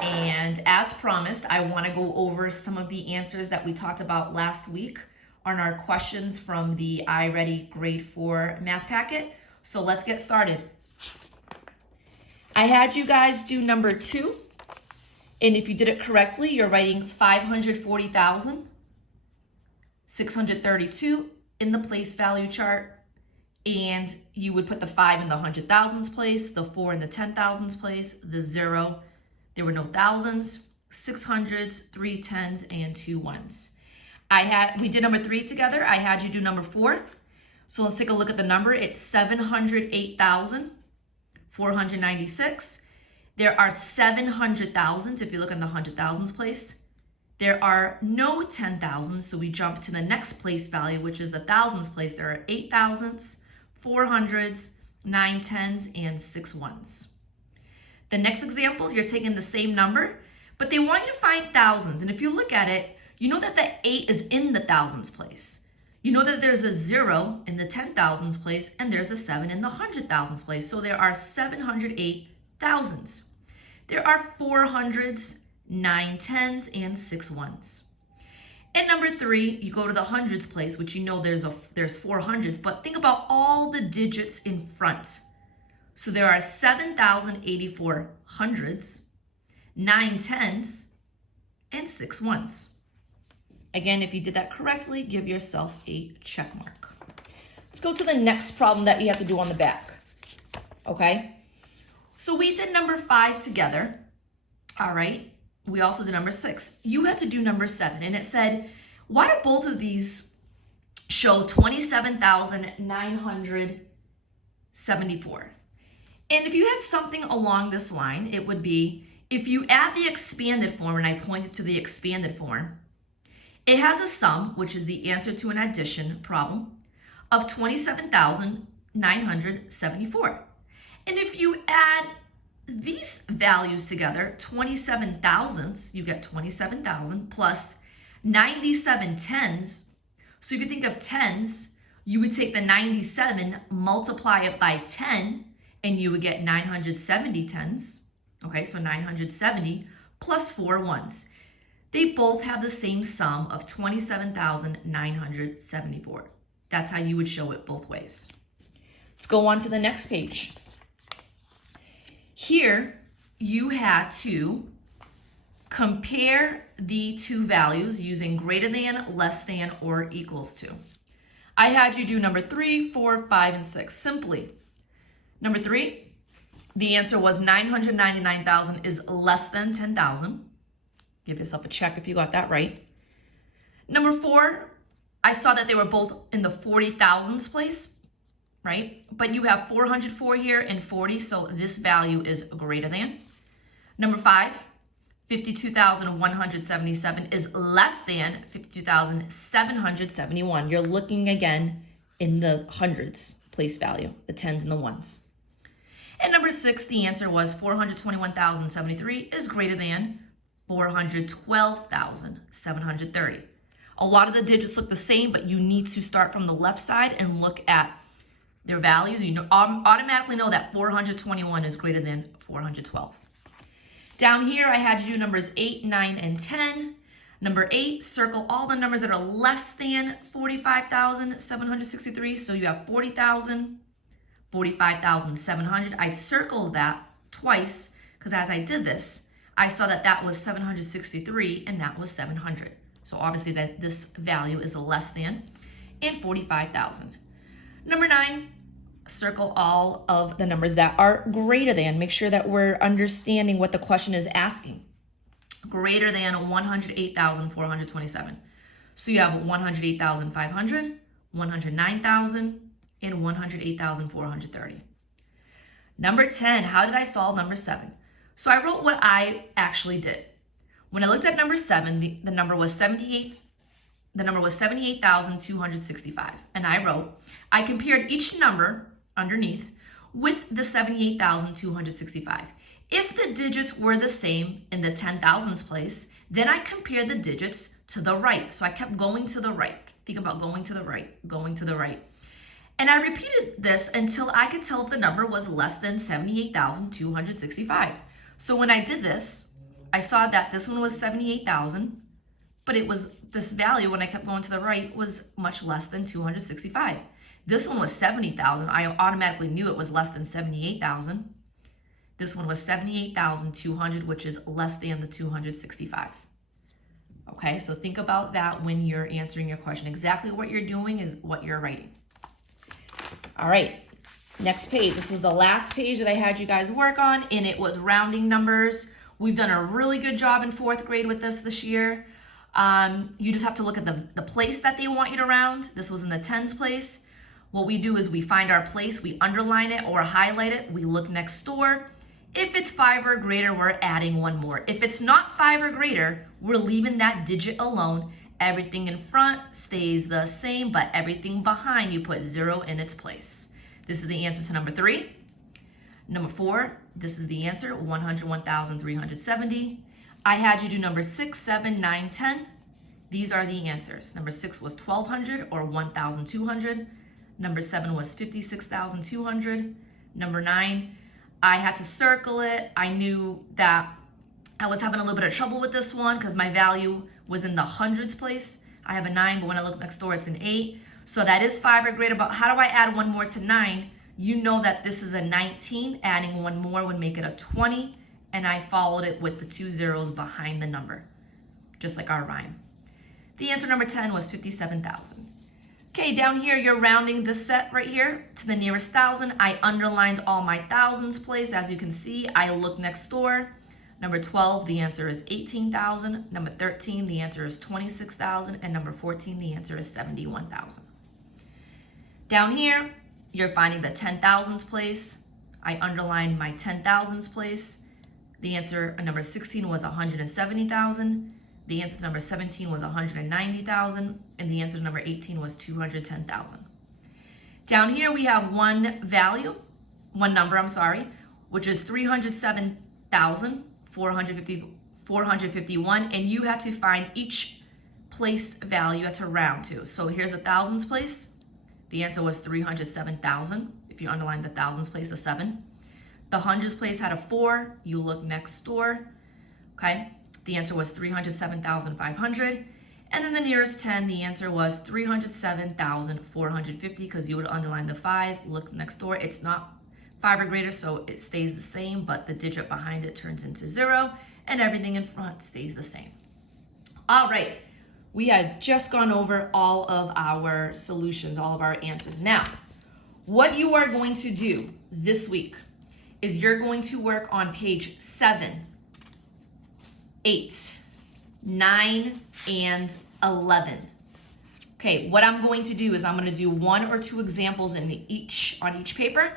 And as promised, I want to go over some of the answers that we talked about last week on our questions from the iReady Grade 4 math packet. So let's get started. I had you guys do number 2. And if you did it correctly, you're writing 540,632 in the place value chart. And you would put the 5 in the 100,000s place, the 4 in the 10,000s place, the 0. There were no thousands, 600s, 3 10s, and 2 1s. We did number 3 together. I had you do number 4. So let's take a look at the number. It's 708,496. There are 700,000s if you look in the 100,000s place. There are no 10,000s, so we jump to the next place value, which is the thousands place. There are 8,000s, 400s, 9 10s, and 6 1s. The next example, you're taking the same number, but they want you to find thousands. And if you look at it, you know that the 8 is in the thousands place. You know that there's a 0 in the 10,000s place, and there's a 7 in the 100,000s place. So there are 708 thousands. There are 400s, 9 10s, and 6 1s. And number 3, you go to the hundreds place, which you know there's 400s, but think about all the digits in front. So there are 7,084 hundreds, 9 10s, and 6 1s. Again, if you did that correctly, give yourself a check mark. Let's go to the next problem that you have to do on the back. Okay? So we did number 5 together. All right. We also did number 6. You had to do number 7. And it said, why do both of these show 27,974? And if you had something along this line, it would be, if you add the expanded form, and I pointed to the expanded form, it has a sum, which is the answer to an addition problem, of 27,974. And if you add these values together, 27 thousandths, you get 27,000 plus 97 tens. So if you think of tens, you would take the 97, multiply it by 10, and you would get 970 tens. Okay, so 970 plus 4 ones. They both have the same sum of 27,974. That's how you would show it both ways. Let's go on to the next page. Here, you had to compare the two values using greater than, less than, or equals to. I had you do number 3, 4, 5, and 6. Simply, number 3, the answer was 999,000 is less than 10,000. Give yourself a check if you got that right. Number 4, I saw that they were both in the 40,000s place, right? But you have 404 here and 40, so this value is greater than. Number 5, 52,177 is less than 52,771. You're looking again in the hundreds place value, the tens and the ones. And number 6, the answer was 421,073 is greater than 412,730. A lot of the digits look the same, but you need to start from the left side and look at their values. You automatically know that 421 is greater than 412. Down here, I had you do numbers 8, 9, and 10. Number 8, circle all the numbers that are less than 45,763. So you have 40,000, 45,700. I circled that twice because as I did this, I saw that that was 763 and that was 700. So obviously that this value is less than, and 45,000. Number 9, circle all of the numbers that are greater than. Make sure that we're understanding what the question is asking. Greater than 108,427. So you have 108,500, 109,000, and 108,430. Number 10, how did I solve number 7? So I wrote what I actually did. When I looked at number 7, the number was 78,265. And I wrote, I compared each number underneath with the 78,265. If the digits were the same in the 10,000s place, then I compared the digits to the right. So I kept going to the right. Think about going to the right, going to the right. And I repeated this until I could tell if the number was less than 78,265. So when I did this, I saw that this one was 78,000, but it was, this value when I kept going to the right was much less than 265. This one was 70,000. I automatically knew it was less than 78,000. This one was 78,200, which is less than the 265. Okay, so think about that when you're answering your question. Exactly what you're doing is what you're writing. All right, next page. This was the last page that I had you guys work on, and it was rounding numbers. We've done a really good job in 4th grade with this year. You just have to look at the place that they want you to round. This was in the tens place. What we do is we find our place, we underline it or highlight it, we look next door. If it's 5 or greater, we're adding one more. If it's not 5 or greater, we're leaving that digit alone. Everything in front stays the same, but everything behind you put 0 in its place. This is the answer to number 3. Number 4, this is the answer, 101,370. I had you do number 6, 7, 9, 10. These are the answers. Number 6 was 1,200 or 1,200. Number 7 was 56,200. Number 9, I had to circle it. I knew that I was having a little bit of trouble with this one because my value was in the hundreds place. I have a 9, but when I look next door, it's an 8. So that is 5 or greater, but how do I add one more to 9? You know that this is a 19. Adding one more would make it a 20, and I followed it with the 2 zeros behind the number, just like our rhyme. The answer number 10 was 57,000. Okay, down here, you're rounding this set right here to the nearest thousand. I underlined all my thousands place. As you can see, I look next door. Number 12, the answer is 18,000. Number 13, the answer is 26,000. And number 14, the answer is 71,000. Down here, you're finding the 10,000s place. I underlined my 10,000s place. The answer, number 16, was 170,000. The answer number 17 was 190,000, and the answer number 18 was 210,000. Down here we have one number, which is 307,451, and you had to find each place value to round to. So here's a thousands place. The answer was 307,000. If you underline the thousands place, a 7. The hundreds place had a 4. You look next door, okay? The answer was 307,500. And then the nearest 10, the answer was 307,450 because you would underline the 5, look next door. It's not 5 or greater, so it stays the same, but the digit behind it turns into 0, and everything in front stays the same. All right, we had just gone over all of our solutions, all of our answers. Now, what you are going to do this week is you're going to work on page 7, 8, 9, and 11. Okay, what I'm going to do is I'm going to do 1 or 2 examples on each paper.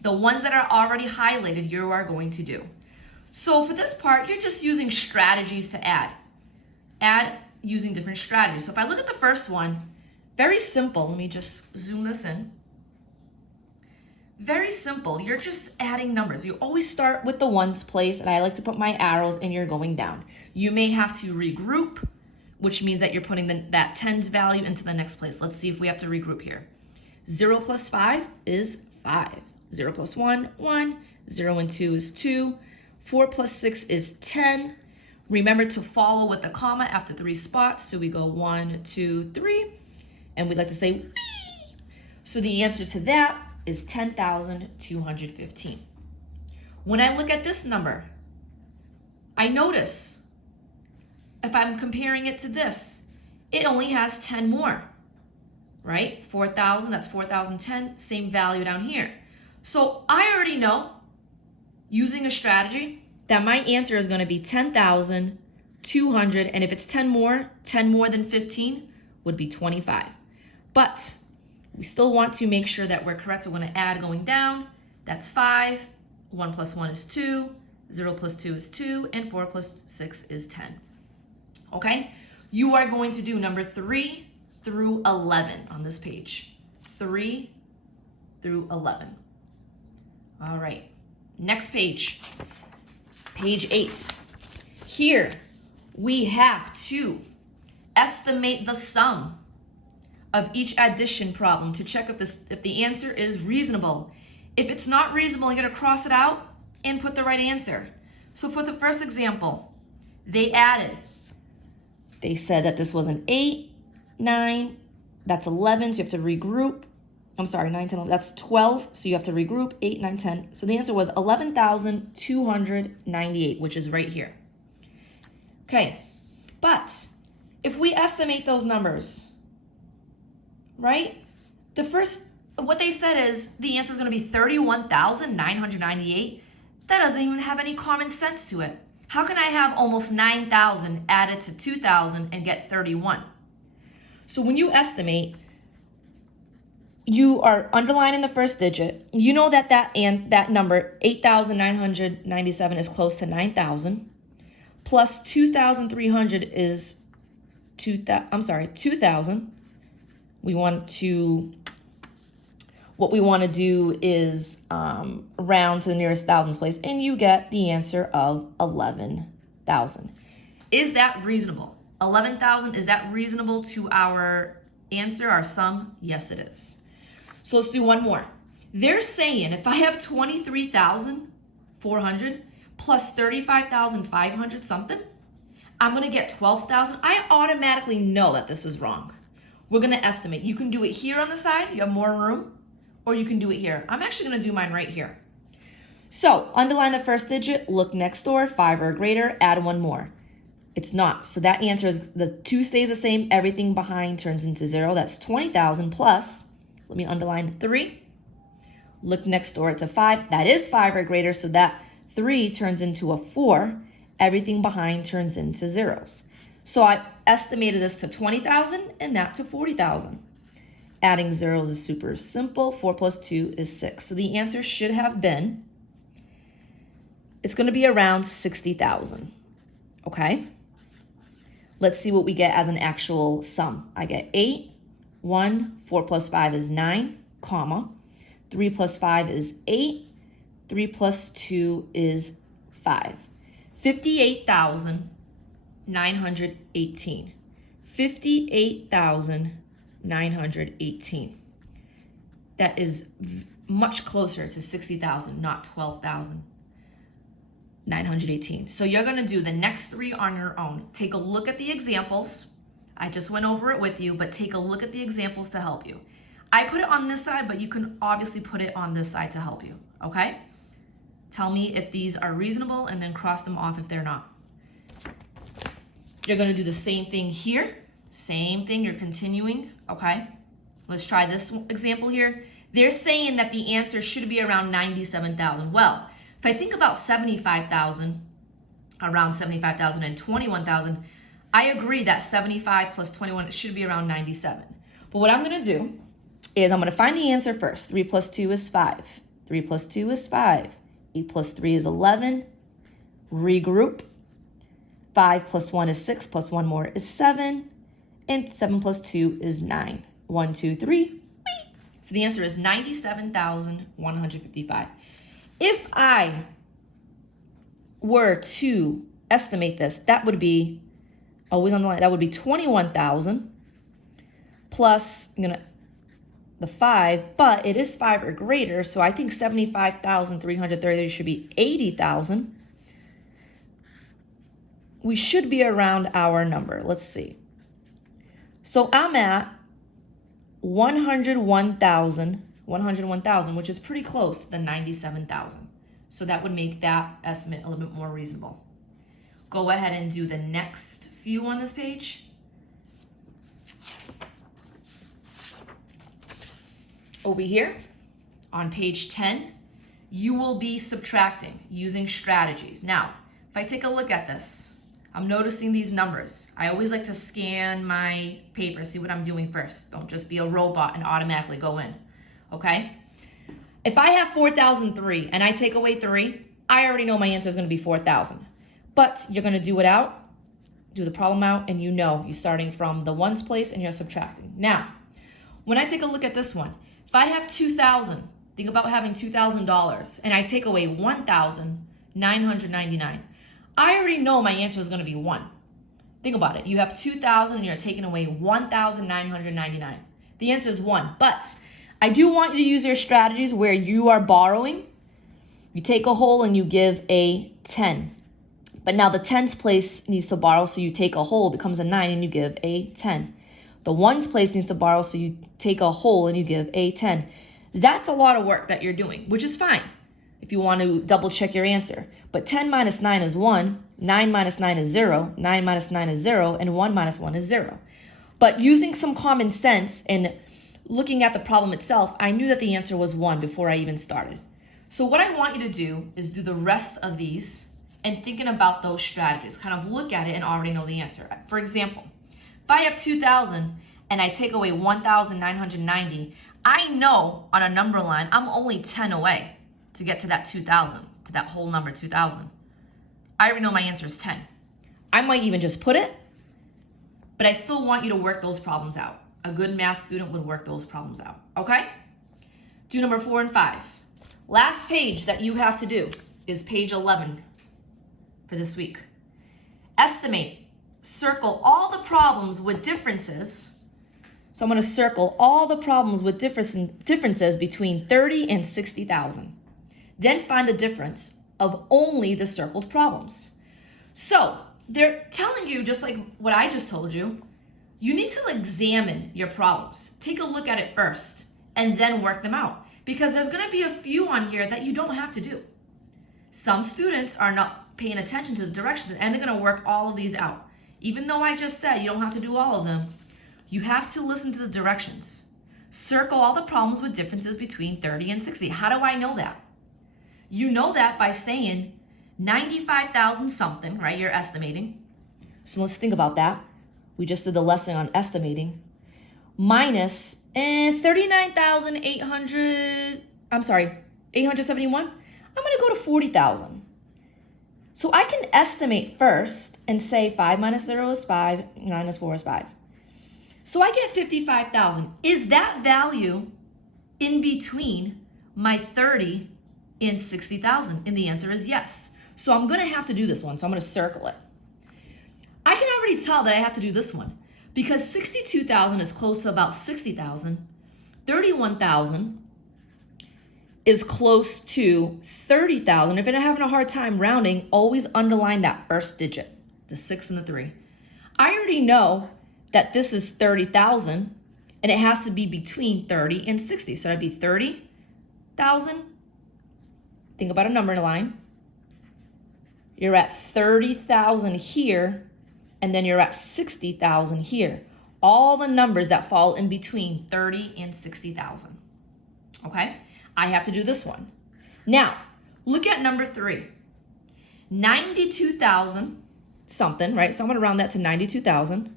The ones that are already highlighted, you are going to do. So for this part, you're just using strategies to add. Add using different strategies. So if I look at the first one, very simple. Let me just zoom this in. Very simple. You're just adding numbers. You always start with the ones place, and I like to put my arrows and you're going down. You may have to regroup, which means that you're putting that tens value into the next place. Let's see if we have to regroup here. 0 plus 5 is 5. 0 plus 1, 1. 0 and 2 is 2. 4 plus 6 is 10. Remember to follow with a comma after 3 spots. So we go 1, 2, 3. And we like to say, wee. So the answer to that is 10,215. When I look at this number, I notice if I'm comparing it to this, it only has 10 more, right? 4,000, that's 4,010, same value down here. So I already know, using a strategy, that my answer is going to be 10,200, and if it's 10 more than 15 would be 25. But we still want to make sure that we're correct. So we're going to add going down. That's 5. 1 plus 1 is 2. 0 plus 2 is 2. And 4 plus 6 is 10. Okay? You are going to do number 3 through 11 on this page. 3 through 11. All right. Next page. Page 8. Here, we have to estimate the sum of each addition problem to check if the answer is reasonable. If it's not reasonable, you're going to cross it out and put the right answer. So for the first example, They added. They said that this was an 8, 9, that's 11, so you have to regroup. I'm sorry, 9, 10, 11, that's 12, so you have to regroup, 8, 9, 10. So the answer was 11,298, which is right here. Okay, but if we estimate those numbers, right? The first, what they said is the answer is going to be 31,998. That doesn't even have any common sense to it. How can I have almost 9,000 added to 2,000 and get 31? So when you estimate, you are underlining the first digit. You know that that number, 8,997, is close to 9,000. Plus 2,300 is 2,000. What we want to do is round to the nearest thousands place, and you get the answer of 11,000. Is that reasonable? 11,000, is that reasonable to our answer, our sum? Yes, it is. So let's do one more. They're saying if I have 23,400 plus 35,500 something, I'm going to get 12,000. I automatically know that this is wrong. We're going to estimate. You can do it here on the side. You have more room. Or you can do it here. I'm actually going to do mine right here. So underline the first digit, look next door, 5 or greater, add one more. It's not. So that answer is the 2 stays the same. Everything behind turns into 0. That's 20,000 plus, let me underline the 3. Look next door, it's a 5. That is 5 or greater. So that 3 turns into a 4. Everything behind turns into zeros. So I estimated this to 20,000 and that to 40,000. Adding zeros is super simple. 4 plus 2 is 6. So the answer should have been, it's going to be around 60,000. Okay? Let's see what we get as an actual sum. I get 8, 1, 4 plus 5 is 9, comma. 3 plus 5 is 8. 3 plus 2 is 5. 58,918. 58,918. That is much closer to 60,000, not 12,918. So you're going to do the next 3 on your own. Take a look at the examples. I just went over it with you, but take a look at the examples to help you. I put it on this side, but you can obviously put it on this side to help you, okay? Tell me if these are reasonable and then cross them off if they're not. You're going to do the same thing here. Same thing, you're continuing, okay? Let's try this example here. They're saying that the answer should be around 97,000. Well, if I think about 75,000, around 75,000 and 21,000, I agree that 75 plus 21 should be around 97. But what I'm going to do is I'm going to find the answer first. 3 plus 2 is 5. 3 plus 2 is 5. 8 plus 3 is 11. Regroup. 5 plus 1 is 6, plus 1 more is 7. And 7 plus 2 is 9. 1, 2, 3. Whee! So the answer is 97,155. If I were to estimate this, that would be, always on the line, that would be 21,000 plus, the 5, but it is 5 or greater, so I think 75,330 should be 80,000. We should be around our number. Let's see. So I'm at 101,000, which is pretty close to the 97,000. So that would make that estimate a little bit more reasonable. Go ahead and do the next few on this page. Over here on page 10, you will be subtracting using strategies. Now, if I take a look at this, I'm noticing these numbers. I always like to scan my paper, see what I'm doing first. Don't just be a robot and automatically go in, okay? If I have 4,003 and I take away 3, I already know my answer is going to be 4,000. But you're going to do it out, do the problem out, and you're starting from the ones place and you're subtracting. Now, when I take a look at this one, if I have 2,000, think about having $2,000, and I take away 1,999. I already know my answer is going to be 1. Think about it. You have 2,000 and you're taking away 1,999. The answer is 1. But I do want you to use your strategies where you are borrowing. You take a whole and you give a 10. But now the tens place needs to borrow, so you take a whole, it becomes a 9 and you give a 10. The ones place needs to borrow, so you take a whole and you give a 10. That's a lot of work that you're doing, which is fine if you want to double check your answer. But 10 minus 9 is 1, 9 minus 9 is 0, 9 minus 9 is 0, and 1 minus 1 is 0. But using some common sense and looking at the problem itself, I knew that the answer was 1 before I even started. So what I want you to do is do the rest of these and thinking about those strategies. Kind of look at it and already know the answer. For example, if I have 2,000 and I take away 1,990, I know on a number line, I'm only 10 away to get to that 2,000, to that whole number 2,000. I already know my answer is 10. I might even just put it, but I still want you to work those problems out. A good math student would work those problems out, okay? Do number 4 and 5. Last page that you have to do is page 11 for this week. Estimate. Circle all the problems with differences. So I'm going to circle all the problems with differences between 30 and 60,000. Then find the difference of only the circled problems. So they're telling you, just like what I just told you, you need to examine your problems. Take a look at it first and then work them out. Because there's going to be a few on here that you don't have to do. Some students are not paying attention to the directions and they're going to work all of these out. Even though I just said you don't have to do all of them, you have to listen to the directions. Circle all the problems with differences between 30 and 60. How do I know that? You know that by saying 95,000 something, right? You're estimating. So let's think about that. We just did the lesson on estimating. Minus 871. I'm going to go to 40,000. So I can estimate first and say 5 minus 0 is 5, minus 4 is 5. So I get 55,000. Is that value in between my 30 and 60,000? And the answer is yes. So I'm going to have to do this one. So I'm going to circle it. I can already tell that I have to do this one because 62,000 is close to about 60,000. 31,000 is close to 30,000. If you're having a hard time rounding, always underline that first digit, the 6 and the 3. I already know that this is 30,000 and it has to be between 30 and 60. So that'd be 30,000. Think about a number line. You're at 30,000 here, and then you're at 60,000 here. All the numbers that fall in between 30 and 60,000. Okay? I have to do this one. Now, look at number 3. 92,000 something, right? So I'm going to round that to 92,000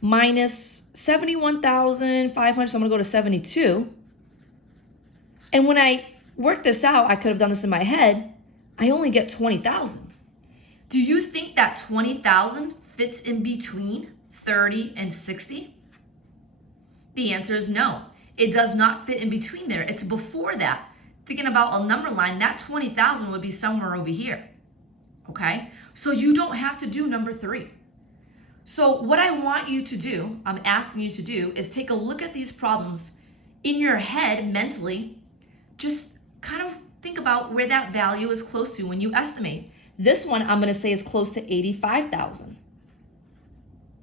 minus 71,500. So I'm going to go to 72. And when I work this out, I could have done this in my head. I only get 20,000. Do you think that 20,000 fits in between 30 and 60? The answer is no. It does not fit in between there. It's before that. Thinking about a number line, that 20,000 would be somewhere over here. Okay? So you don't have to do number 3. So what I want you to do, I'm asking you to do, is take a look at these problems in your head mentally. Just kind of think about where that value is close to when you estimate. This one I'm going to say is close to 85,000.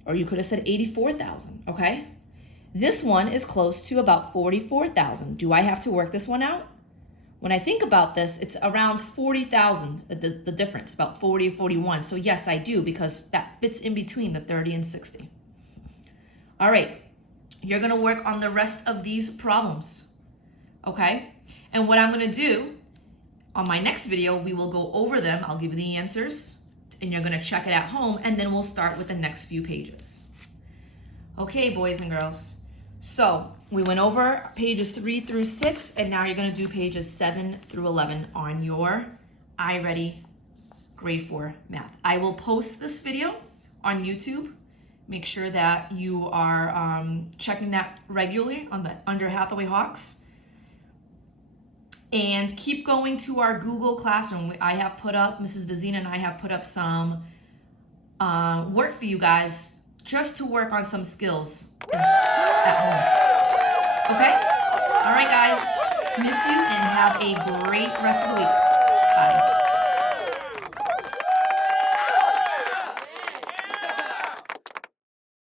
Or you could have said 84,000, okay? This one is close to about 44,000. Do I have to work this one out? When I think about this, it's around 40,000, the difference, about 40 or 41. So yes, I do, because that fits in between the 30 and 60. All right, you're going to work on the rest of these problems, okay? And what I'm going to do on my next video, we will go over them. I'll give you the answers and you're going to check it at home, and then we'll start with the next few pages. Okay, boys and girls. So we went over pages 3 through 6, and now you're going to do pages 7 through 11 on your iReady grade 4 math. I will post this video on YouTube. Make sure that you are checking that regularly on the Under Hathaway Hawks. And keep going to our Google Classroom. I have put up, Mrs. Vizina and I have put up some work for you guys just to work on some skills at home. Okay? All right, guys. Miss you and have a great rest of the week.